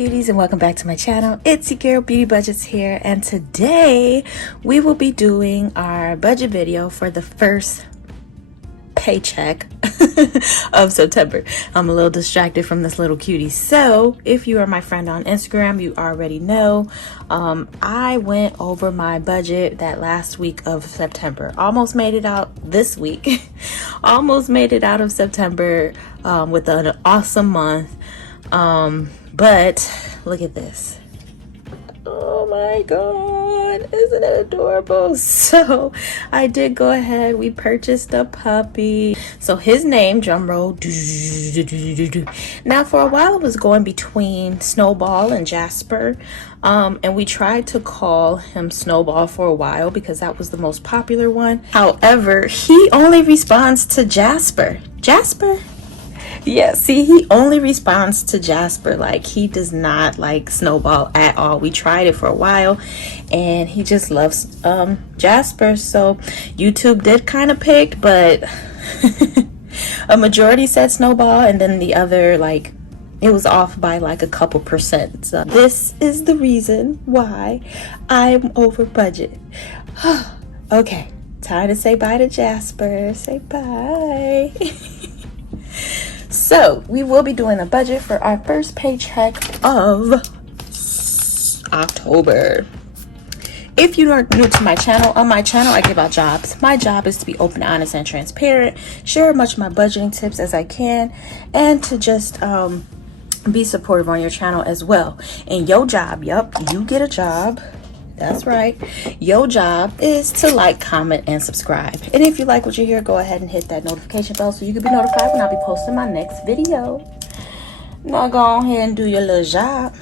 beauties, and welcome back to my channel. It's your girl Beauty Budgetz here, and today we will be doing our budget video for the first paycheck of September. I'm a little distracted from this little cutie. So if you are my friend on Instagram, you already know I went over my budget that last week of September. Almost made it out this week. Almost made it out of September with an awesome month. But look at this. Oh my god, isn't it adorable? So I did go ahead, we purchased a puppy. So his name, drum roll, now for a while it was going between Snowball and Jasper, and we tried to call him Snowball for a while because that was the most popular one. However, he only responds to Jasper. Yeah, see, he only responds to Jasper. Like, he does not like Snowball at all. We tried it for a while and he just loves Jasper. So YouTube did kind of pick, but a majority said Snowball, and then the other, like, it was off by like a couple percent. So this is the reason why I'm over budget. Okay, time to say bye to Jasper. Say bye. So we will be doing a budget for our first paycheck of October. If you are new to my channel, on my channel I give out jobs. My job is to be open, honest, and transparent, share as much of my budgeting tips as I can, and to just be supportive on your channel as well. And your job, yep, you get a job. That's right. Your job is to like, comment, and subscribe. And if you like what you hear, go ahead and hit that notification bell so you can be notified when I'll be posting my next video. Now go ahead and do your little job.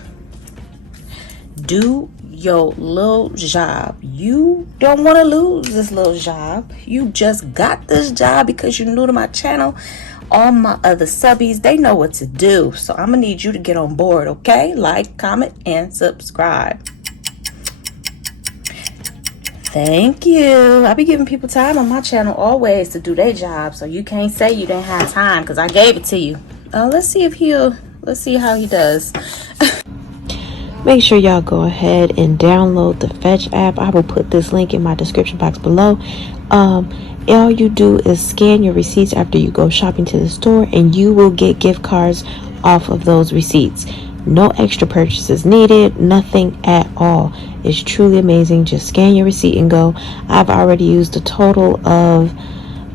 Do your little job. You don't want to lose this little job. You just got this job because you're new to my channel. All my other subbies, they know what to do. So I'm gonna need you to get on board, okay? Like, comment, and subscribe. Thank you. I be giving people time on my channel always to do their job, so you can't say you didn't have time because I gave it to you. Let's see how he does. Make sure y'all go ahead and download the Fetch app. I will put this link in my description box below. All you do is scan your receipts after you go shopping to the store, and you will get gift cards off of those receipts. No extra purchases needed, nothing at all. It's truly amazing. Just scan your receipt and go. I've already used a total of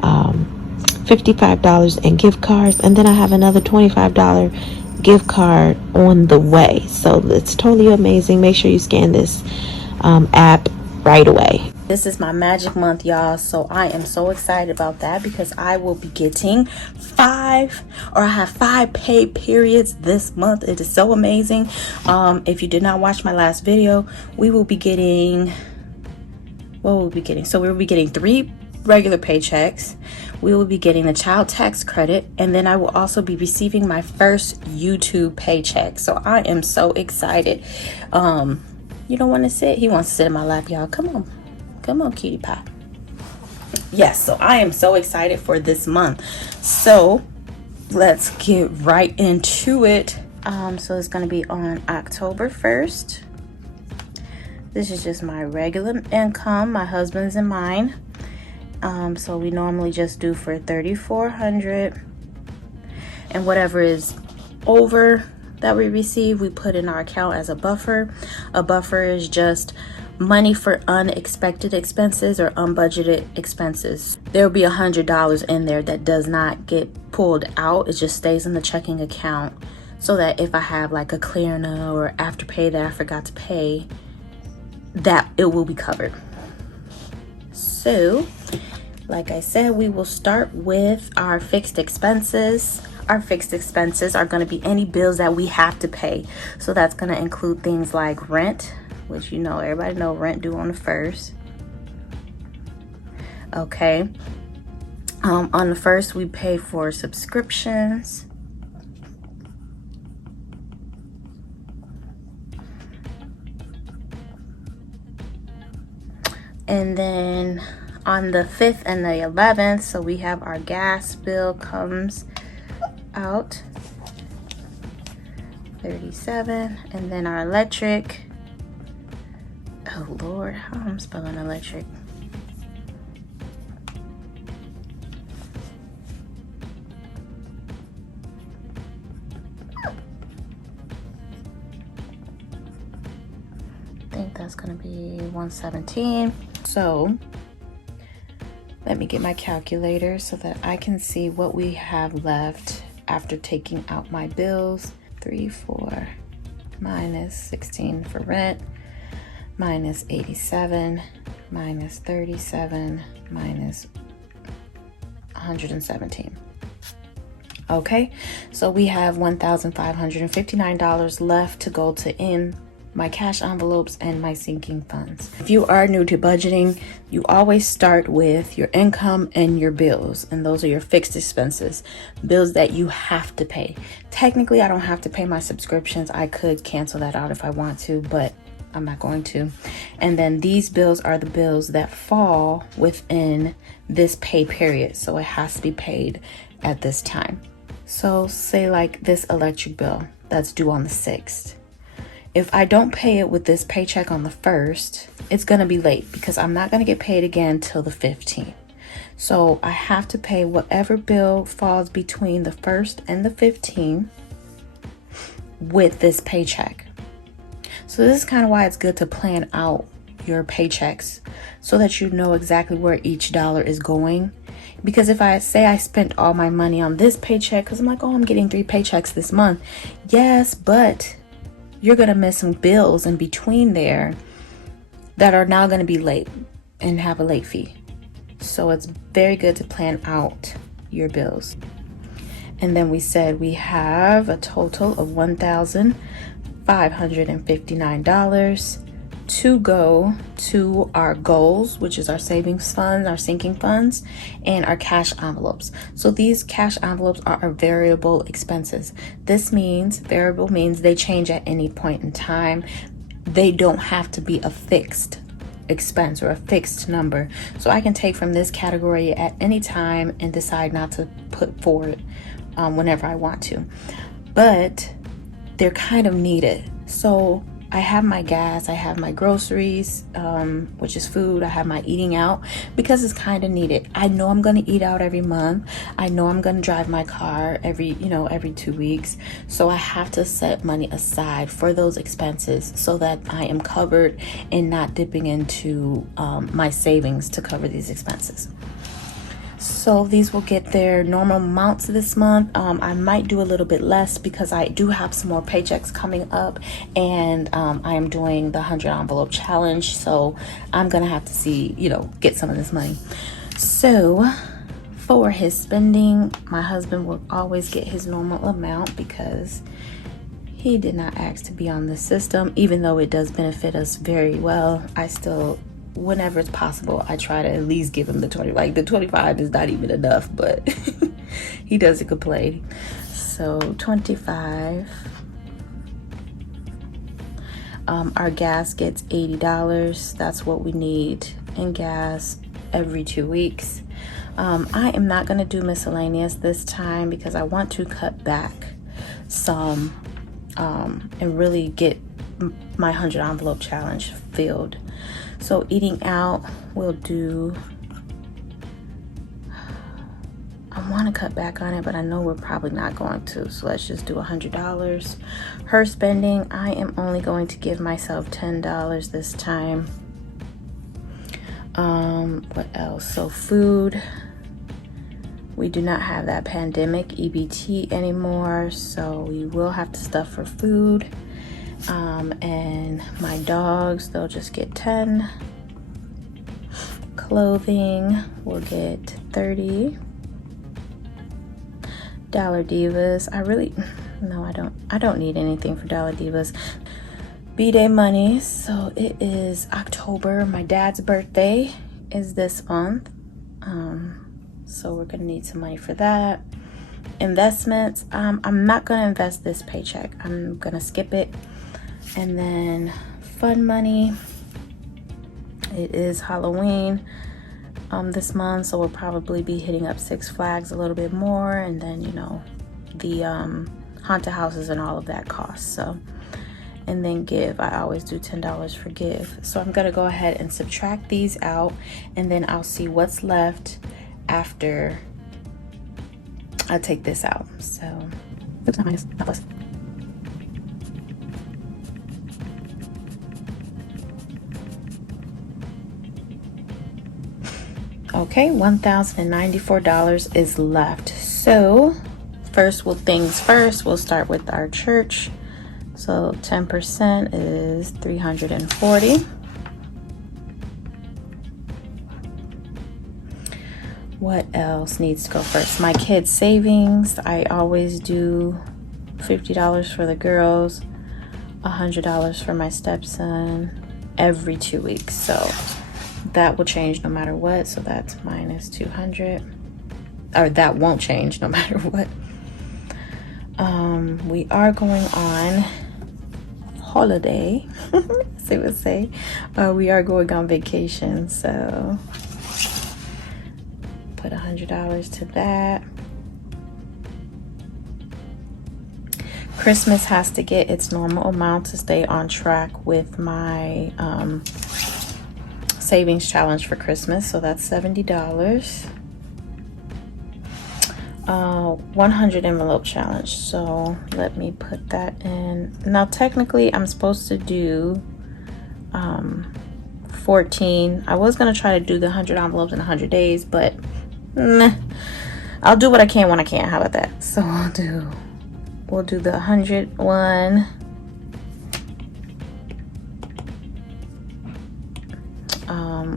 $55 in gift cards, and then I have another $25 gift card on the way. So it's totally amazing. Make sure you scan this app right away. This is my magic month, y'all, so I am so excited about that because I will be getting I have 5 paid periods this month. It is so amazing. If you did not watch my last video, we will be getting, what will we be getting? So we will be getting 3 regular paychecks. We will be getting the child tax credit, and then I will also be receiving my first YouTube paycheck. So I am so excited. You don't want to sit? He wants to sit in my lap, y'all. Come on, cutie pie. Yes, so I am so excited for this month. So let's get right into it. So it's going to be on October 1st. This is just my regular income, my husband's and mine. So we normally just do for $3,400, and whatever is over that we receive, we put in our account as a buffer. A buffer is just money for unexpected expenses or unbudgeted expenses. There will be $100 in there that does not get pulled out. It just stays in the checking account so that if I have like a Klarna or Afterpay that I forgot to pay, that it will be covered. So like I said, we will start with our fixed expenses. Our fixed expenses are going to be any bills that we have to pay. So that's going to include things like rent, which, you know, everybody know rent due on the 1st. Okay. On the 1st, we pay for subscriptions. And then on the 5th and the 11th, so we have our gas bill comes out. $37. And then our electric, oh Lord, how I'm spelling electric. I think that's gonna be $117. So let me get my calculator so that I can see what we have left after taking out my bills. 34 minus 16 for rent, minus 87, minus 37, minus 117. Okay, so we have $1,559 left to go to in my cash envelopes and my sinking funds. If you are new to budgeting, you always start with your income and your bills, and those are your fixed expenses, bills that you have to pay. Technically, I don't have to pay my subscriptions. I could cancel that out if I want to, but I'm not going to. And then these bills are the bills that fall within this pay period, so it has to be paid at this time. So say like this electric bill that's due on the 6th. If I don't pay it with this paycheck on the 1st, it's going to be late because I'm not going to get paid again till the 15th. So I have to pay whatever bill falls between the 1st and the 15th with this paycheck. So this is kind of why it's good to plan out your paychecks so that you know exactly where each dollar is going. Because if I say I spent all my money on this paycheck, because I'm like, oh, I'm getting 3 paychecks this month. Yes, but you're going to miss some bills in between there that are now going to be late and have a late fee. So it's very good to plan out your bills. And then we said we have a total of $1,559 to go to our goals, which is our savings funds, our sinking funds, and our cash envelopes. So these cash envelopes are our variable expenses. This means, variable means they change at any point in time. They don't have to be a fixed expense or a fixed number. So I can take from this category at any time and decide not to put forward whenever I want to. But they're kind of needed. So I have my gas, I have my groceries, which is food. I have my eating out because it's kind of needed. I know I'm going to eat out every month. I know I'm going to drive my car every 2 weeks. So I have to set money aside for those expenses so that I am covered and not dipping into my savings to cover these expenses. So these will get their normal amounts this month. I might do a little bit less because I do have some more paychecks coming up, and I am doing the 100 envelope challenge. So I'm gonna have to see, get some of this money. So for his spending, my husband will always get his normal amount because he did not ask to be on the system. Even though it does benefit us very well, I still, whenever it's possible, I try to at least give him the 20. Like the 25 is not even enough, but he doesn't complain. So 25. Our gas gets $80. That's what we need in gas every 2 weeks. I am not going to do miscellaneous this time because I want to cut back some and really get my 100 envelope challenge filled. So eating out, we'll do, I want to cut back on it, but I know we're probably not going to. So let's just do $100. Her spending, I am only going to give myself $10 this time. What else? So food, we do not have that pandemic EBT anymore, so we will have to stuff for food. And my dogs, they'll just get 10. Clothing will get 30. Dollar Divas, I don't need anything for Dollar Divas. B-Day money, so it is October. My dad's birthday is this month, so we're gonna need some money for that. Investments, I'm not gonna invest this paycheck. I'm gonna skip it. And then fun money, it is Halloween this month, so we'll probably be hitting up Six Flags a little bit more, and then the haunted houses and all of that costs. So, and then give, I always do $10 for give. So I'm gonna go ahead and subtract these out, and then I'll see what's left after I take this out. So oops, not minus, not plus. Okay, $1,094 is left. So first, things first, we'll start with our church. So 10% is $340. What else needs to go first? My kids' savings. I always do $50 for the girls, $100 for my stepson every 2 weeks. So that will change no matter what. So that's minus 200. Or that won't change no matter what. We are going on holiday, as they would say. We are going on vacation, so put $100 to that. Christmas has to get its normal amount to stay on track with my savings challenge for Christmas, so that's $70. 100 envelope challenge, so let me put that in. Now technically I'm supposed to do 14. I was gonna try to do the 100 envelopes in 100 days, but I'll do what I can when I can. How about that? So we'll do the 100 one.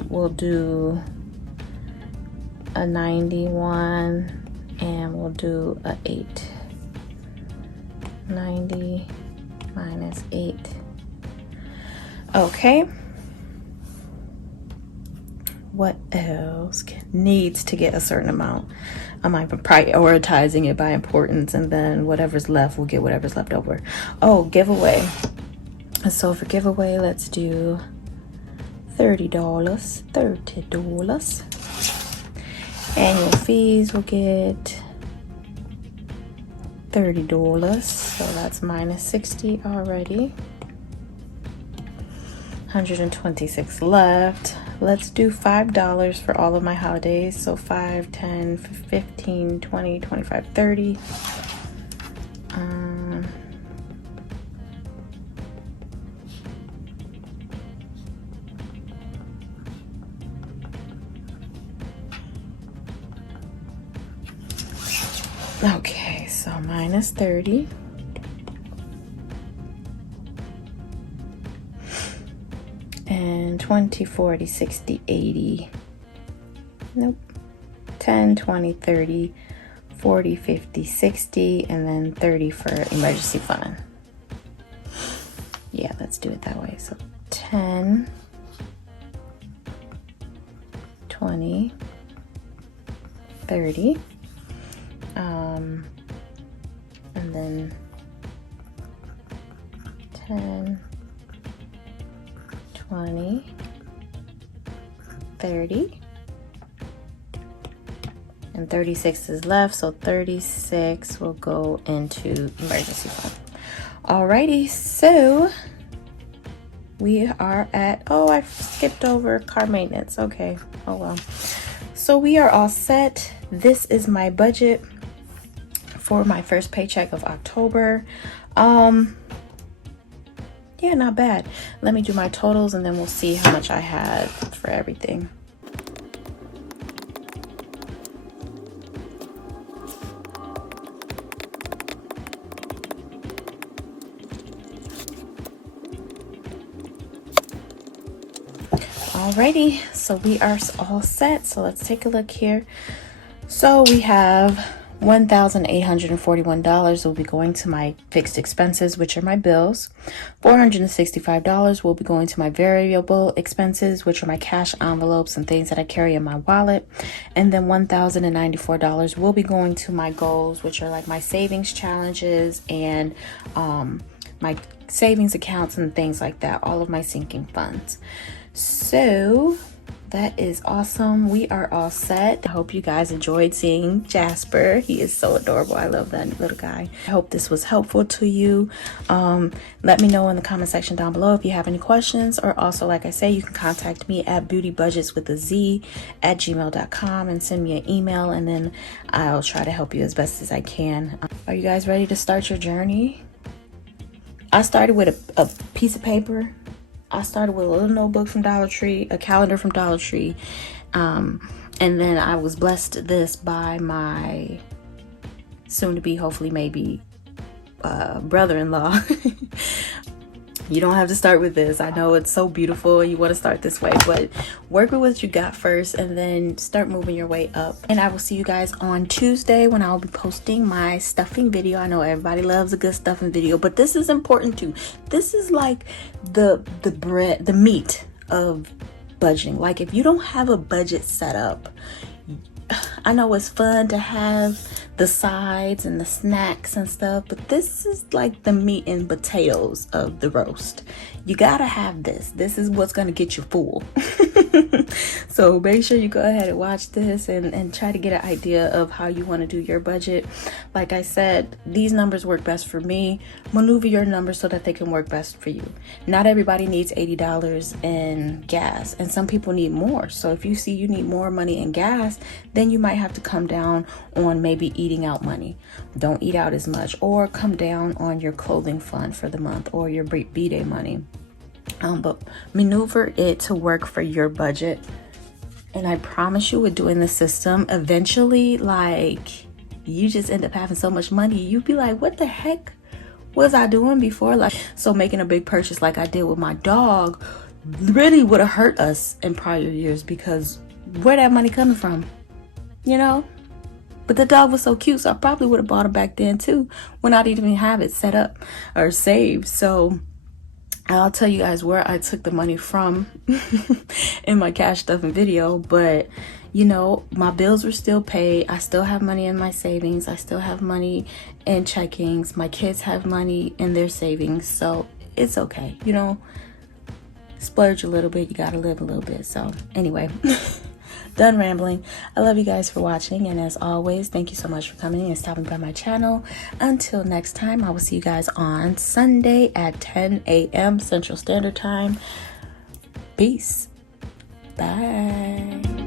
We'll do a 91, and we'll do a 8. 90 minus 8. Okay. What else needs to get a certain amount? I'm prioritizing it by importance, and then whatever's left, we'll get whatever's left over. Oh, giveaway. So for giveaway, let's do $30. $30. Annual fees will get $30, so that's minus 60 already. 126 left. Let's do $5 for all of my holidays. So 5, 10, 15, 20, 25, 30. Okay, so minus 30. And 20, 40, 60, 80. Nope. 10, 20, 30, 40, 50, 60, and then 30 for emergency fund. Yeah, let's do it that way. So 10, 20, 30. And then 10, 20, 30, and 36 is left, so 36 will go into emergency fund. Alrighty, so we are at, oh, I skipped over car maintenance. Okay, oh well. So we are all set. This is my budget for my first paycheck of October. Yeah, not bad. Let me do my totals, and then we'll see how much I had for everything. Alrighty, so we are all set. So let's take a look here. So we have $1,841 will be going to my fixed expenses, which are my bills. $465 will be going to my variable expenses, which are my cash envelopes and things that I carry in my wallet. And then $1,094 will be going to my goals, which are like my savings challenges and my savings accounts and things like that, all of my sinking funds. So that is awesome. We are all set. I hope you guys enjoyed seeing Jasper. He is so adorable. I love that little guy. I hope this was helpful to you. Let me know in the comment section down below if you have any questions, or also, like I say, you can contact me at beautybudgetz@gmail.com and send me an email, and then I'll try to help you as best as I can. Are you guys ready to start your journey? I started with a piece of paper. I started with a little notebook from Dollar Tree, a calendar from Dollar Tree, and then I was blessed this by my soon-to-be, hopefully, maybe, brother-in-law. You don't have to start with this. I know it's so beautiful. You want to start this way, but work with what you got first and then start moving your way up. And I will see you guys on Tuesday when I'll be posting my stuffing video. I know everybody loves a good stuffing video, but this is important too. This is like the bread, the meat of budgeting. Like, if you don't have a budget set up, I know it's fun to have the sides and the snacks and stuff, but this is like the meat and potatoes of the roast. You gotta have this. This is what's gonna get you full. So make sure you go ahead and watch this and try to get an idea of how you want to do your budget. Like I said, these numbers work best for me. Maneuver your numbers so that they can work best for you. Not everybody needs $80 in gas, and some people need more. So if you see you need more money in gas, then you might have to come down on maybe eating out money. Don't eat out as much, or come down on your clothing fund for the month, or your B-Day money. But maneuver it to work for your budget. And I promise you, with doing the system, eventually, like, you just end up having so much money, you'd be like, what the heck was I doing before? Like, so making a big purchase like I did with my dog really would have hurt us in prior years, because where that money coming from, you know? But the dog was so cute, so I probably would have bought it back then too, when I didn't even have it set up or saved. So I'll tell you guys where I took the money from in my cash stuffing video, but you know, my bills were still paid. I still have money in my savings. I still have money in checkings. My kids have money in their savings, so it's okay. You know, splurge a little bit. You gotta live a little bit. So anyway, done rambling. I love you guys for watching, and as always, thank you so much for coming in and stopping by my channel. Until next time, I will see you guys on Sunday at 10 a.m. Central Standard Time. Peace. Bye.